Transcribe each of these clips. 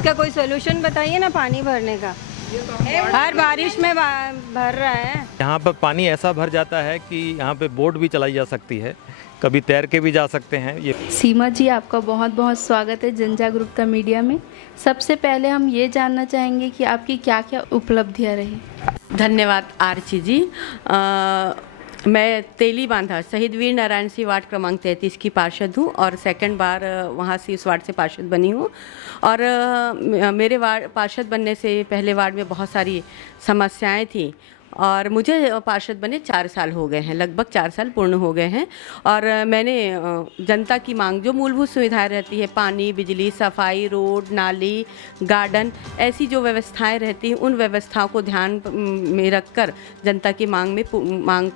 इसका कोई सोल्यूशन बताइए ना पानी भरने का। हर बारिश में भर रहा है। यहाँ पर पानी ऐसा भर जाता है कि यहाँ पे बोट भी चलाई जा सकती है, कभी तैर के भी जा सकते हैं। ये सीमा जी, आपका बहुत बहुत स्वागत है जनजागरूकता मीडिया में। सबसे पहले हम ये जानना चाहेंगे कि आपकी क्या क्या उपलब्धियाँ रही। धन्यवाद आरची जी। मैं तेली बांधा शहीद वीर नारायण सिंह वार्ड क्रमांक 33 की पार्षद हूँ और सेकंड बार वहाँ से इस वार्ड से पार्षद बनी हूँ। और मेरे वार्ड पार्षद बनने से पहले वार्ड में बहुत सारी समस्याएं थी और मुझे पार्षद बने 4 साल हो गए हैं, लगभग 4 साल पूर्ण हो गए हैं। और मैंने जनता की मांग, जो मूलभूत सुविधाएं रहती है, पानी, बिजली, सफाई, रोड, नाली, गार्डन, ऐसी जो व्यवस्थाएं रहती हैं, उन व्यवस्थाओं को ध्यान में रखकर जनता की मांग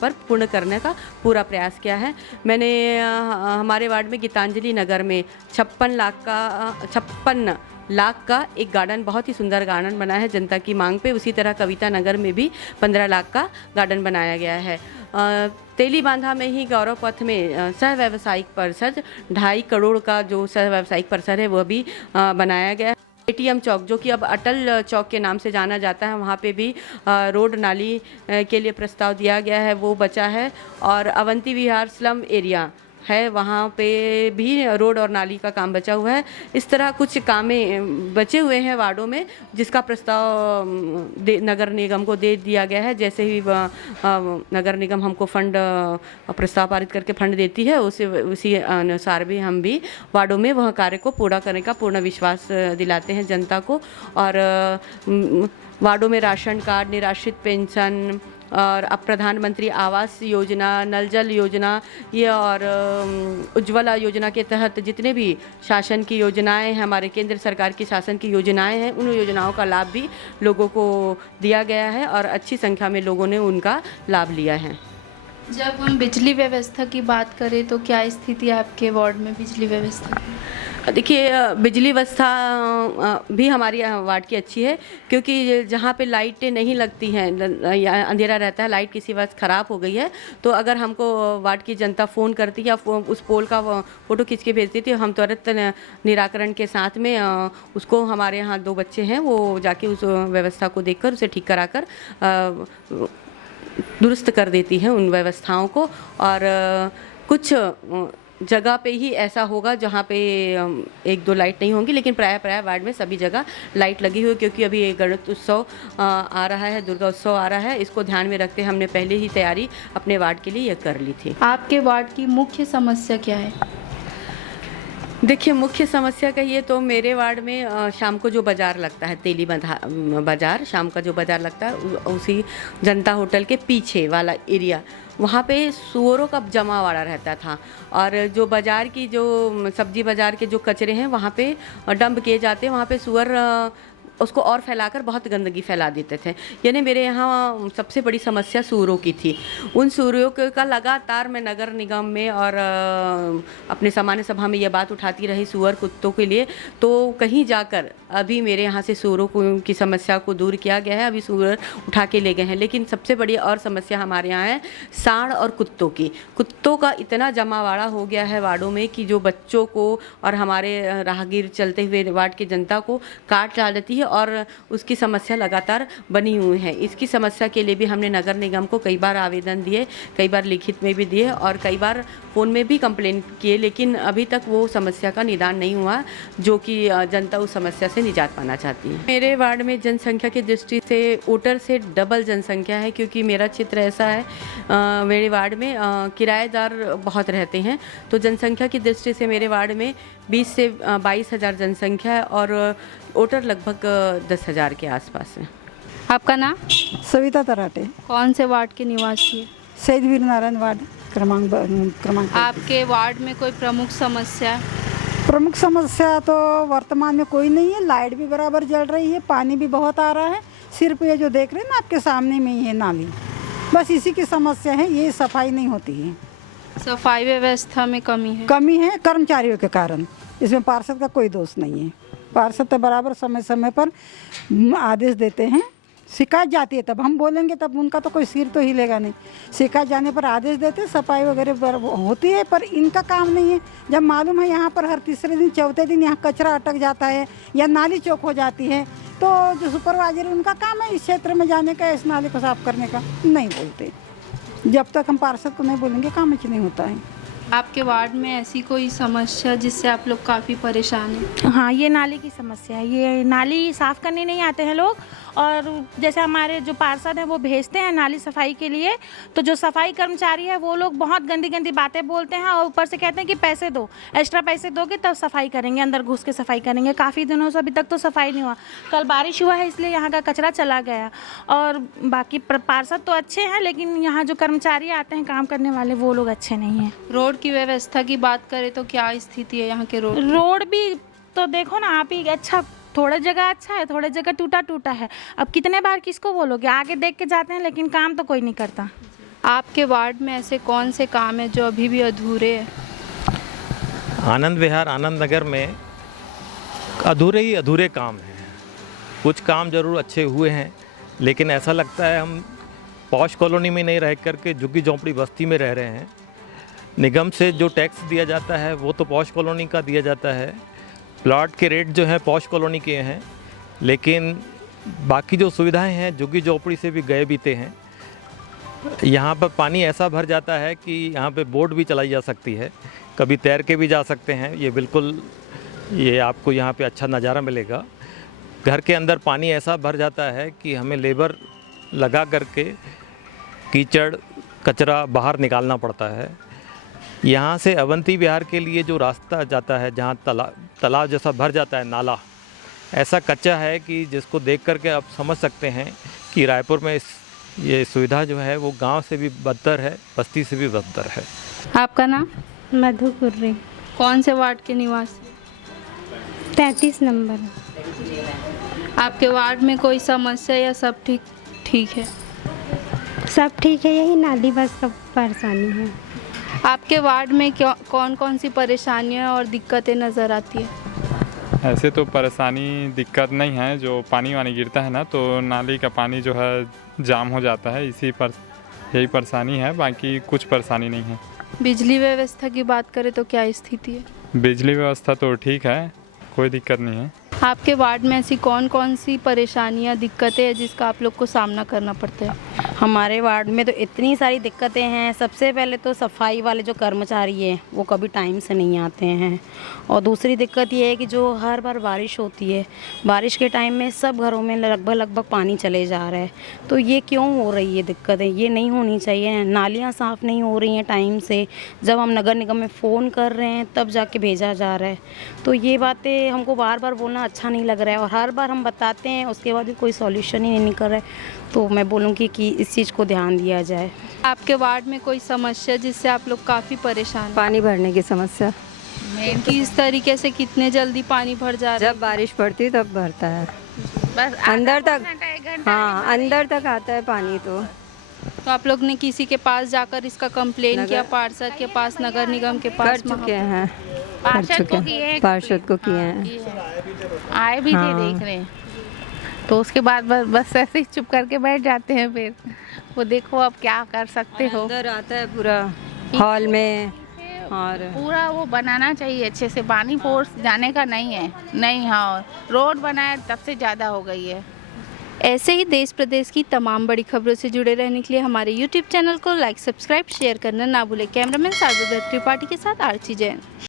पर पूर्ण करने का पूरा प्रयास किया है। मैंने हमारे वार्ड में गीतांजलि नगर में 56 लाख का एक गार्डन, बहुत ही सुंदर गार्डन बना है जनता की मांग पे। उसी तरह कविता नगर में भी 15 लाख का गार्डन बनाया गया है। तेली बांधा में ही गौरव पथ में सह व्यावसायिक परिसर 2.5 करोड़ का जो सह व्यावसायिक परिसर है वह भी बनाया गया है। एटीएम चौक, जो कि अब अटल चौक के नाम से जाना जाता है, वहाँ पे भी रोड नाली के लिए प्रस्ताव दिया गया है, वो बचा है। और अवंती विहार स्लम एरिया है, वहाँ पे भी रोड और नाली का काम बचा हुआ है। इस तरह कुछ कामें बचे हुए हैं वार्डों में, जिसका प्रस्ताव नगर निगम को दे दिया गया है। जैसे ही नगर निगम हमको फंड प्रस्ताव पारित करके फंड देती है, उसी अनुसार भी हम भी वार्डों में वह कार्य को पूरा करने का पूर्ण विश्वास दिलाते हैं जनता को। और वार्डों में राशन कार्ड, निराश्रित पेंशन और अब प्रधानमंत्री आवास योजना, नल जल योजना, ये और उज्ज्वला योजना के तहत जितने भी शासन की योजनाएं हैं, हमारे केंद्र सरकार की शासन की योजनाएं हैं, उन योजनाओं का लाभ भी लोगों को दिया गया है और अच्छी संख्या में लोगों ने उनका लाभ लिया है। जब हम बिजली व्यवस्था की बात करें तो क्या स्थिति है आपके वार्ड में बिजली व्यवस्था की? देखिए, बिजली व्यवस्था भी हमारी वार्ड की अच्छी है, क्योंकि जहाँ पे लाइटें नहीं लगती हैं या अंधेरा रहता है, लाइट किसी वक्त ख़राब हो गई है, तो अगर हमको वार्ड की जनता फ़ोन करती है या उस पोल का फ़ोटो खींच के भेजती थी, हम तुरंत निराकरण के साथ में उसको, हमारे यहाँ 2 बच्चे हैं, वो जाके उस व्यवस्था को देखकर उसे ठीक कराकर दुरुस्त कर देती हैं उन व्यवस्थाओं को। और कुछ जगह पे ही ऐसा होगा जहाँ पे 1-2 लाइट नहीं होंगी, लेकिन प्राय वार्ड में सभी जगह लाइट लगी हुई है, क्योंकि अभी गणेश उत्सव आ रहा है, दुर्गा उत्सव आ रहा है। इसको ध्यान में रखते हमने पहले ही तैयारी अपने वार्ड के लिए कर ली थी। आपके वार्ड की मुख्य समस्या क्या है? देखिए, मुख्य समस्या कहिए तो मेरे वार्ड में शाम को जो बाज़ार लगता है, तेली बाज़ार, शाम का जो बाज़ार लगता है, उसी जनता होटल के पीछे वाला एरिया, वहाँ पे सुअरों का जमावड़ा रहता था। और जो बाज़ार की, जो सब्जी बाज़ार के जो कचरे हैं, वहाँ पे डंप किए जाते हैं, वहाँ पे सुअर उसको और फैलाकर बहुत गंदगी फैला देते थे। यानी मेरे यहाँ सबसे बड़ी समस्या सूअरों की थी। उन सूअरों का लगातार मैं नगर निगम में और अपने सामान्य सभा में ये बात उठाती रही सूअर कुत्तों के लिए, तो कहीं जाकर अभी मेरे यहाँ से सूअरों की समस्या को दूर किया गया है। अभी सूअर उठा के ले गए हैं, लेकिन सबसे बड़ी और समस्या हमारे यहाँ है सांड और कुत्तों की। कुत्तों का इतना जमावड़ा हो गया है वार्डों में कि जो बच्चों को और हमारे राहगीर चलते हुए वार्ड की जनता को काट डाल देती है, और उसकी समस्या लगातार बनी हुई है। इसकी समस्या के लिए भी हमने नगर निगम को कई बार आवेदन दिए, कई बार लिखित में भी दिए और कई बार फ़ोन में भी कंप्लेंट किए, लेकिन अभी तक वो समस्या का निदान नहीं हुआ, जो कि जनता उस समस्या से निजात पाना चाहती है। मेरे वार्ड में जनसंख्या की दृष्टि से वोटर से डबल जनसंख्या है, क्योंकि मेरा क्षेत्र ऐसा है, मेरे वार्ड में किराएदार बहुत रहते हैं, तो जनसंख्या की दृष्टि से मेरे वार्ड में 20 से 22 हज़ार जनसंख्या है और वोटर लगभग 10,000 के आसपास है। आपका नाम? सविता तराटे। कौन से वार्ड के निवासी है? शहीद वीर नारायण वार्ड क्रमांक। आपके वार्ड में कोई प्रमुख समस्या? प्रमुख समस्या तो वर्तमान में कोई नहीं है। लाइट भी बराबर जल रही है, पानी भी बहुत आ रहा है। सिर्फ ये जो देख रहे हैं ना आपके सामने में ही है नाली, बस इसी की समस्या है। ये सफाई नहीं होती है, सफाई व्यवस्था में कमी है कर्मचारियों के कारण। इसमें पार्षद का कोई दोष नहीं है। पार्षद तो बराबर समय समय पर आदेश देते हैं शिकायत जाती है तब हम बोलेंगे, तब उनका तो कोई सिर तो हिलेगा नहीं। शिकायत जाने पर आदेश देते, सफाई वगैरह होती है, पर इनका काम नहीं है। जब मालूम है यहाँ पर हर तीसरे दिन चौथे दिन यहाँ कचरा अटक जाता है या नाली चौक हो जाती है, तो जो सुपरवाइजर है उनका काम है इस क्षेत्र में जाने का, इस नाले को साफ करने का। नहीं बोलते, जब तक हम पार्षद को नहीं बोलेंगे काम कुछ नहीं होता है। आपके वार्ड में ऐसी कोई समस्या जिससे आप लोग काफ़ी परेशान हैं? हाँ, ये नाली की समस्या है। ये नाली साफ़ करने नहीं आते हैं लोग, और जैसे हमारे जो पार्षद हैं वो भेजते हैं नाली सफाई के लिए, तो जो सफाई कर्मचारी है वो लोग बहुत गंदी गंदी बातें बोलते हैं और ऊपर से कहते हैं कि पैसे दो, एक्स्ट्रा पैसे दोगे तब सफाई करेंगे, अंदर घुस के सफाई करेंगे। काफ़ी दिनों से अभी तक तो सफाई नहीं हुआ। कल बारिश हुआ है इसलिए यहाँ का कचरा चला गया। और बाकी पार्षद तो अच्छे हैं, लेकिन यहाँ जो कर्मचारी आते हैं काम करने वाले वो लोग अच्छे नहीं हैं। रोड की व्यवस्था की बात करें तो क्या स्थिति है यहाँ के रोड? रोड भी तो देखो ना आप ही, अच्छा थोड़ा जगह अच्छा है, थोड़ा जगह टूटा टूटा है। अब कितने बार किसको बोलोगे, आगे देख के जाते हैं लेकिन काम तो कोई नहीं करता। आपके वार्ड में ऐसे कौन से काम है जो अभी भी अधूरे हैं? आनंद विहार आनंद नगर में अधूरे ही अधूरे काम हैं। कुछ काम ज़रूर अच्छे हुए हैं, लेकिन ऐसा लगता है हम पॉश कॉलोनी में नहीं रह करके झुग्गी झोंपड़ी बस्ती में रह रहे हैं। निगम से जो टैक्स दिया जाता है वो तो पॉश कॉलोनी का दिया जाता है, प्लॉट के रेट जो हैं पॉश कॉलोनी के हैं, लेकिन बाकी जो सुविधाएं हैं झुग्गी झोंपड़ी से भी गए बीते हैं। यहाँ पर पानी ऐसा भर जाता है कि यहाँ पे बोट भी चलाई जा सकती है, कभी तैर के भी जा सकते हैं। ये बिल्कुल, ये आपको यहाँ पे अच्छा नज़ारा मिलेगा। घर के अंदर पानी ऐसा भर जाता है कि हमें लेबर लगा करके कीचड़ कचरा बाहर निकालना पड़ता है। यहाँ से अवंती विहार के लिए जो रास्ता जाता है, जहाँ तालाब जैसा भर जाता है, नाला ऐसा कच्चा है कि जिसको देख करके आप समझ सकते हैं कि रायपुर में ये सुविधा जो है वो गांव से भी बदतर है, बस्ती से भी बदतर है। आपका नाम? मधु कुर्री, कौन से वार्ड के निवासी? 33 नंबर। आपके वार्ड में कोई समस्या या सब ठीक है? सब ठीक है, यही नाली बस का परेशानी है। आपके वार्ड में कौन कौन सी परेशानियां और दिक्कतें नज़र आती है? ऐसे तो परेशानी दिक्कत नहीं है, जो पानी वानी गिरता है ना तो नाली का पानी जो है जाम हो जाता है, इसी पर यही परेशानी है, बाकी कुछ परेशानी नहीं है। बिजली व्यवस्था की बात करें तो क्या स्थिति है? बिजली व्यवस्था तो ठीक है, कोई दिक्कत नहीं है। आपके वार्ड में ऐसी कौन कौन सी परेशानियां दिक्कतें हैं जिसका आप लोग को सामना करना पड़ता है? हमारे वार्ड में तो इतनी सारी दिक्कतें हैं। सबसे पहले तो सफाई वाले जो कर्मचारी हैं वो कभी टाइम से नहीं आते हैं, और दूसरी दिक्कत ये है कि जो हर बार बारिश होती है, बारिश के टाइम में सब घरों में लगभग पानी चले जा रहा है। तो ये क्यों हो रही है दिक्कतें? ये नहीं होनी चाहिए। नालियाँ साफ़ नहीं हो रही हैं टाइम से, जब हम नगर निगम में फ़ोन कर रहे हैं तब जाके भेजा जा रहा है। तो ये बातें हमको बार बार बोलना अच्छा नहीं लग रहा है, और हर बार हम बताते हैं उसके बाद भी कोई सॉल्यूशन ही नहीं निकल रहा है। तो मैं बोलूँगी कि इस चीज़ को ध्यान दिया जाए। आपके वार्ड में कोई समस्या जिससे आप लोग काफ़ी परेशान हैं? पानी भरने की समस्या। किस तरीके से, कितने जल्दी पानी भर जा रहा है? जब बारिश पड़ती तब भरता है, बस अंदर तक, हाँ अंदर तक आता है पानी। तो आप लोग ने किसी के पास जाकर इसका कंप्लेन किया? पार्षद के पास, नगर निगम के पास? कर चुके हैं, पार्षद को किए हैं, आए भी थे देख रहे हैं, तो उसके बाद बस ऐसे ही चुप करके बैठ जाते हैं। फिर वो देखो अब क्या कर सकते हो। अंदर आता है पूरा हॉल में, और पूरा वो बनाना चाहिए अच्छे से, पानी फोर्स जाने का नहीं है। नहीं, हाँ रोड बनाया तब से ज़्यादा हो गई है। ऐसे ही देश प्रदेश की तमाम बड़ी खबरों से जुड़े रहने के लिए हमारे YouTube चैनल को लाइक, सब्सक्राइब, शेयर करना ना भूलें। कैमरामैन साजद त्रिपाठी के साथ आरती जैन।